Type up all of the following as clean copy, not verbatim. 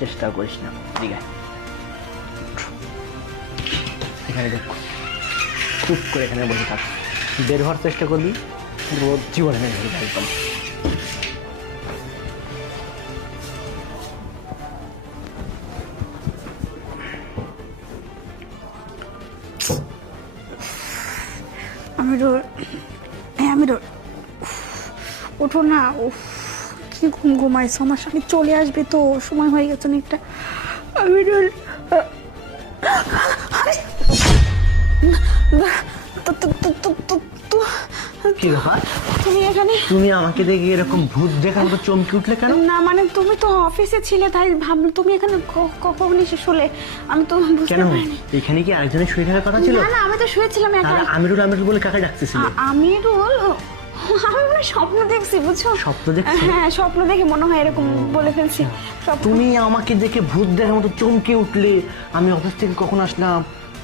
চেষ্টা করিস না। দিঘায় এখানে দেখ, চুপ করে এখানে বসে থাক, বের হওয়ার চেষ্টা করবি, রোদ জীবনে নেই একদম। আমিরুল, আমিরুল ওঠো না। উফ, কি ঘুমাইছো, আমার স্বামী চলে আসবে তো, সময় হয়ে গেছে অনেকটা। আমিরুল, কি ব্যাপার, তুমি এখানে? তুমি আমাকে দেখে এরকম ভূত দেখার মতো চমকে উঠলে কেন? না মানে তুমি তো অফিসে ছিলে, তাই ভাবলাম তুমি এখানে কখন এসে শুলে, আমি তো বুঝতে কেন পারিনি। এখানে কি আরেকজনের শুয়ে থাকার কথা ছিল? না না, আমি তো শুয়েছিলাম একা। তাহলে আমিরুল আমিরুল বলে কাকে ডাকতেছিল? আমিরুল, আমি মনে স্বপ্ন দেখছি, বুঝছো? স্বপ্ন দেখছি? হ্যাঁ, স্বপ্ন দেখে মনে হয় এরকম বলে ফেলছি। তুমি আমাকে দেখে ভূত দেখার মতো চমকে উঠলে, আমি অফিস থেকে কখন আসলাম,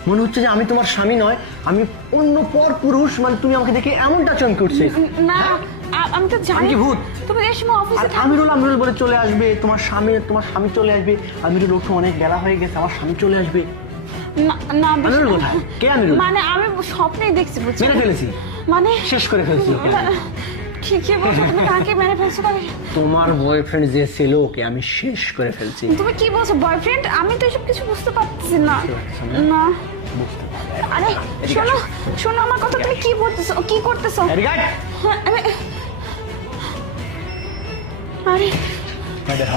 মনে হচ্ছে যে আমি তোমার স্বামী নয়, আমি অন্য পর পুরুষ, মানে তুমি আমাকে দেখে এমনটা চমকে উঠছে। না, আমি তো জানি কি ভূত? তুমি এই সময় অফিসে থাকো। আমিরুল আমিরুল বলে চলে আসবে, তোমার স্বামী চলে আসবে। আমিরুল ওঠো, অনেক বেলা হয়ে গেছে, আমার স্বামী চলে আসবে। না না, আমিরুল কোথায়? কে আমিরুল? মানে আমি স্বপ্নেই দেখছি, বুঝছো? মেরে ফেলেছি, মানে শেষ করে ফেলেছি ওকে আমি। ঠিকই বলছো, তুমি কাকে মেরে ফেলছো? তোমার বয়ফ্রেন্ড যে ছিল ওকে আমি শেষ করে ফেলছি। তুমি কি বলছো বয়ফ্রেন্ড? আমি তো এসব কিছু বুঝতে পারছি না। না বুঝতে পারছি। আরে শোনো শোনো আমার কথা, তুমি কি বলতেছো, কি করতেছো? এদিকে আয়। আরে বাইরে হ।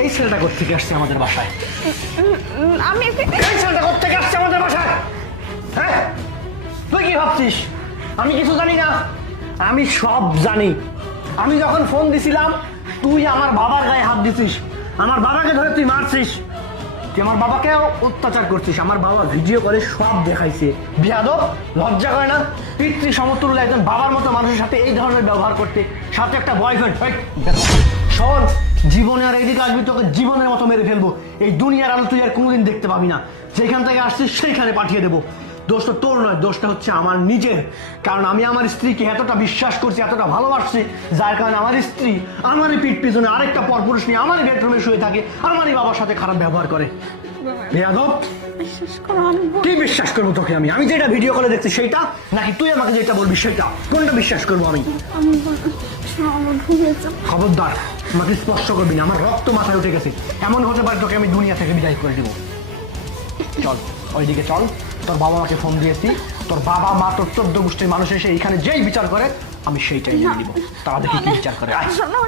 এই ছেলেটা কোত্থেকে আসছে আমাদের বাসায়? আমি এই ছেলেটা কোত্থেকে আসছে আমাদের বাসায়? হ্যাঁ, তুই কি ভাবছিস আমি কিছু জানি না? আমি সব জানি। আমি যখন ফোন দিছিলাম, তুই আমার বাবার গায়ে হাত দিছিস, আমার বাবাকে ধরে তুই মারছিস, তুই আমার বাবাকেও অত্যাচার করছিস, আমার বাবা ভিডিও করে সব দেখাইছে। বিয়াদব, লজ্জা করে না? পিতৃ সমতুল্য একজন বাবার মতো মানুষের সাথে এই ধরনের ব্যবহার করতে, সাথে একটা বয়ফ্রেন্ড। শোন, জীবনে আর এদিকে আসবি, তোকে জীবনের মতো মেরে ফেলবো। এই দুনিয়ার আলো তুই আর কোনোদিন দেখতে পাবি না। যেখান থেকে আসছিস সেইখানে পাঠিয়ে দেবো। দোষটা তোর নয়, দোষটা হচ্ছে আমার নিজের। কারণ আমি আমার স্ত্রীকে এতটা বিশ্বাস করছি, এতটা ভালোবাসছি, যার কারণে আমার স্ত্রী আমারই পিঠ পিছনে আরেকটা পরপুরুষ নিয়ে আমারই বেডরুমে শুয়ে থাকে, আমারই বাবার সাথে খারাপ ব্যবহার করে। বেয়াদব, বিশ্বাস করো, আমি কি বিশ্বাস করবো তোকে? আমি যেটা ভিডিও কলে দেখছি সেইটা, নাকি তুই আমাকে যেটা বলবি সেটা? কোনটা বিশ্বাস করবো আমি? আমার ভুলেছে। খবরদার, আমাকে স্পর্শ করবি না, আমার রক্ত মাথায় উঠে গেছে। এমন হতে পারে তোকে আমি দুনিয়া থেকে বিদায় করে দিব। চল ওইদিকে চল, তোর বাবা মাকে ফোন দিয়েছি, তোর বাবা মা তোর 14 গোষ্ঠীর মানুষ এসে এইখানে যেই বিচার করে আমি সেইটাই মেনে নিব। তারা দেখি কি বিচার করে। আয়। শোনো